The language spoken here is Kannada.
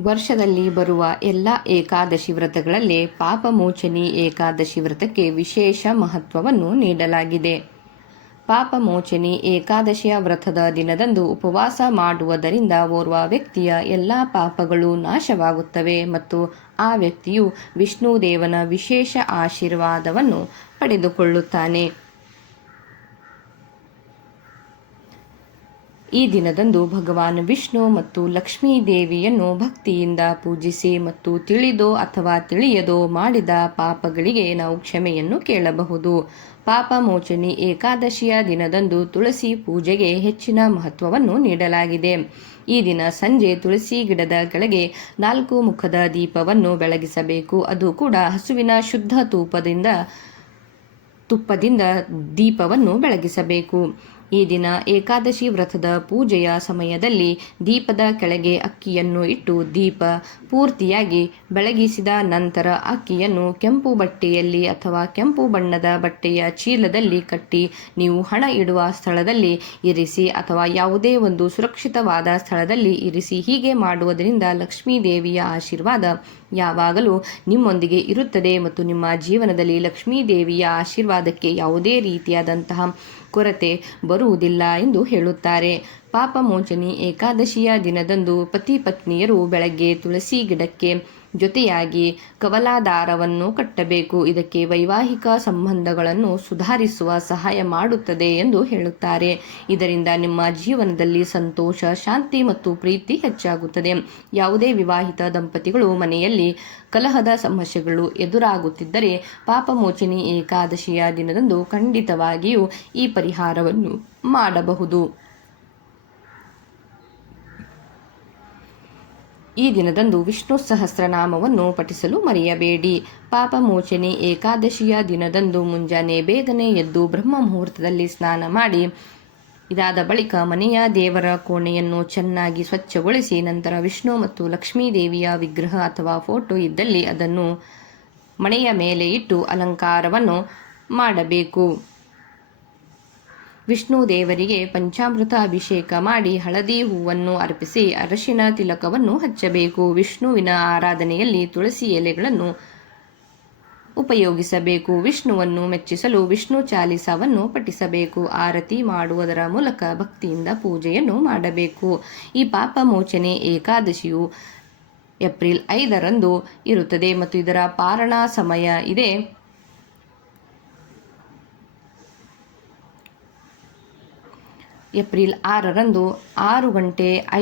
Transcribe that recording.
ವರ್ಷದಲ್ಲಿ ಬರುವ ಎಲ್ಲ ಏಕಾದಶಿ ವ್ರತಗಳಲ್ಲಿ ಪಾಪಮೋಚನಿ ಏಕಾದಶಿ ವ್ರತಕ್ಕೆ ವಿಶೇಷ ಮಹತ್ವವನ್ನು ನೀಡಲಾಗಿದೆ. ಪಾಪಮೋಚನಿ ಏಕಾದಶಿಯ ವ್ರತದ ದಿನದಂದು ಉಪವಾಸ ಮಾಡುವುದರಿಂದ ಓರ್ವ ವ್ಯಕ್ತಿಯ ಎಲ್ಲ ಪಾಪಗಳು ನಾಶವಾಗುತ್ತವೆ ಮತ್ತು ಆ ವ್ಯಕ್ತಿಯು ವಿಷ್ಣುದೇವನ ವಿಶೇಷ ಆಶೀರ್ವಾದವನ್ನು ಪಡೆದುಕೊಳ್ಳುತ್ತಾನೆ. ಈ ದಿನದಂದು ಭಗವಾನ್ ವಿಷ್ಣು ಮತ್ತು ಲಕ್ಷ್ಮೀ ದೇವಿಯನ್ನು ಭಕ್ತಿಯಿಂದ ಪೂಜಿಸಿ ಮತ್ತು ತಿಳಿದೋ ಅಥವಾ ತಿಳಿಯದೋ ಮಾಡಿದ ಪಾಪಗಳಿಗೆ ನಾವು ಕ್ಷಮೆಯನ್ನು ಕೇಳಬಹುದು. ಪಾಪ ಮೋಚನಿ ಏಕಾದಶಿಯ ದಿನದಂದು ತುಳಸಿ ಪೂಜೆಗೆ ಹೆಚ್ಚಿನ ಮಹತ್ವವನ್ನು ನೀಡಲಾಗಿದೆ. ಈ ದಿನ ಸಂಜೆ ತುಳಸಿ ಗಿಡದ ಕೆಳಗೆ ನಾಲ್ಕು ಮುಖದ ದೀಪವನ್ನು ಬೆಳಗಿಸಬೇಕು. ಅದು ಕೂಡ ಹಸುವಿನ ಶುದ್ಧ ತೂಪದಿಂದ, ತುಪ್ಪದಿಂದ ದೀಪವನ್ನು ಬೆಳಗಿಸಬೇಕು. ಈ ದಿನ ಏಕಾದಶಿ ವ್ರತದ ಪೂಜೆಯ ಸಮಯದಲ್ಲಿ ದೀಪದ ಕೆಳಗೆ ಅಕ್ಕಿಯನ್ನು ಇಟ್ಟು ದೀಪ ಪೂರ್ತಿಯಾಗಿ ಬೆಳಗಿಸಿದ ನಂತರ ಅಕ್ಕಿಯನ್ನು ಕೆಂಪು ಬಟ್ಟೆಯಲ್ಲಿ ಅಥವಾ ಕೆಂಪು ಬಣ್ಣದ ಬಟ್ಟೆಯ ಚೀಲದಲ್ಲಿ ಕಟ್ಟಿ ನೀವು ಹಣ ಇಡುವ ಸ್ಥಳದಲ್ಲಿ ಇರಿಸಿ ಅಥವಾ ಯಾವುದೇ ಒಂದು ಸುರಕ್ಷಿತವಾದ ಸ್ಥಳದಲ್ಲಿ ಇರಿಸಿ ಹೀಗೆ ಮಾಡುವುದರಿಂದ ಲಕ್ಷ್ಮೀ ದೇವಿಯ ಆಶೀರ್ವಾದ ಯಾವಾಗಲೂ ನಿಮ್ಮೊಂದಿಗೆ ಇರುತ್ತದೆ ಮತ್ತು ನಿಮ್ಮ ಜೀವನದಲ್ಲಿ ಲಕ್ಷ್ಮೀ ದೇವಿಯ ಆಶೀರ್ವಾದಕ್ಕೆ ಯಾವುದೇ ರೀತಿಯಾದಂತಹ ಕೊರತೆ ಬರುವುದಿಲ್ಲ ಎಂದು ಹೇಳುತ್ತಾರೆ. ಪಾಪಮೋಚನಿ ಏಕಾದಶಿಯ ದಿನದಂದು ಪತಿ ಪತ್ನಿಯರು ಬೆಳಗ್ಗೆ ತುಳಸಿ ಗಿಡಕ್ಕೆ ಜೊತೆಯಾಗಿ ಕವಲಾದಾರವನ್ನು ಕಟ್ಟಬೇಕು. ಇದಕ್ಕೆ ವೈವಾಹಿಕ ಸಂಬಂಧಗಳನ್ನು ಸುಧಾರಿಸುವ ಸಹಾಯ ಮಾಡುತ್ತದೆ ಎಂದು ಹೇಳುತ್ತಾರೆ. ಇದರಿಂದ ನಿಮ್ಮ ಜೀವನದಲ್ಲಿ ಸಂತೋಷ, ಶಾಂತಿ ಮತ್ತು ಪ್ರೀತಿ ಹೆಚ್ಚಾಗುತ್ತದೆ. ಯಾವುದೇ ವಿವಾಹಿತ ದಂಪತಿಗಳು ಮನೆಯಲ್ಲಿ ಕಲಹದ ಸಮಸ್ಯೆಗಳು ಎದುರಾಗುತ್ತಿದ್ದರೆ ಪಾಪಮೋಚನಿ ಏಕಾದಶಿಯ ದಿನದಂದು ಖಂಡಿತವಾಗಿಯೂ ಈ ಪರಿಹಾರವನ್ನು ಮಾಡಬಹುದು. ಈ ದಿನದಂದು ವಿಷ್ಣು ಸಹಸ್ರನಾಮವನ್ನು ಪಠಿಸಲು ಮರೆಯಬೇಡಿ. ಪಾಪಮೋಚನೆ ಏಕಾದಶಿಯ ದಿನದಂದು ಮುಂಜಾನೆ ಬೇಗನೆ ಎದ್ದು ಬ್ರಹ್ಮ ಮುಹೂರ್ತದಲ್ಲಿ ಸ್ನಾನ ಮಾಡಿ, ಇದಾದ ಬಳಿಕ ಮನೆಯ ದೇವರ ಕೋಣೆಯನ್ನು ಚೆನ್ನಾಗಿ ಸ್ವಚ್ಛಗೊಳಿಸಿ, ನಂತರ ವಿಷ್ಣು ಮತ್ತು ಲಕ್ಷ್ಮೀ ದೇವಿಯ ವಿಗ್ರಹ ಅಥವಾ ಫೋಟೋ ಇದ್ದಲ್ಲಿ ಅದನ್ನು ಮನೆಯ ಮೇಲೆ ಇಟ್ಟು ಅಲಂಕಾರವನ್ನು ಮಾಡಬೇಕು. ವಿಷ್ಣು ದೇವರಿಗೆ ಪಂಚಾಮೃತ ಅಭಿಷೇಕ ಮಾಡಿ ಹಳದಿ ಹೂವನ್ನು ಅರ್ಪಿಸಿ ಅರಶಿನ ತಿಲಕವನ್ನು ಹಚ್ಚಬೇಕು. ವಿಷ್ಣುವಿನ ಆರಾಧನೆಯಲ್ಲಿ ತುಳಸಿ ಎಲೆಗಳನ್ನು ಉಪಯೋಗಿಸಬೇಕು. ವಿಷ್ಣುವನ್ನು ಮೆಚ್ಚಿಸಲು ವಿಷ್ಣು ಚಾಲಿಸವನ್ನು ಪಠಿಸಬೇಕು. ಆರತಿ ಮಾಡುವುದರ ಮೂಲಕ ಭಕ್ತಿಯಿಂದ ಪೂಜೆಯನ್ನು ಮಾಡಬೇಕು. ಈ ಪಾಪ ಮೋಚನೆ ಏಕಾದಶಿಯು ಏಪ್ರಿಲ್ ಐದರಂದು ಇರುತ್ತದೆ ಮತ್ತು ಇದರ ಪಾರಣ ಸಮಯ ಇದೆ. ಏಪ್ರಿಲ್ ಆರರಂದು ಆರು ಗಂಟೆ ಐ